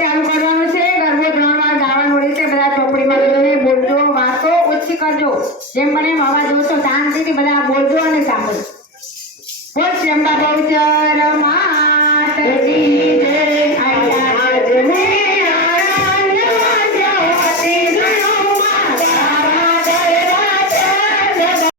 ચાલુ કરવાનું છે. ગરબો 3 વાર ગાવાનો રહેશે. બધા ચોપડીમાં જોઈને બોલજો, વાતો ઓછી કરજો. જેમ બને એમ અવાજ ઓછો, શાંતિથી બધા બોલજો અને સાંભળજો. બોલ શ્યામબા બહુચર માં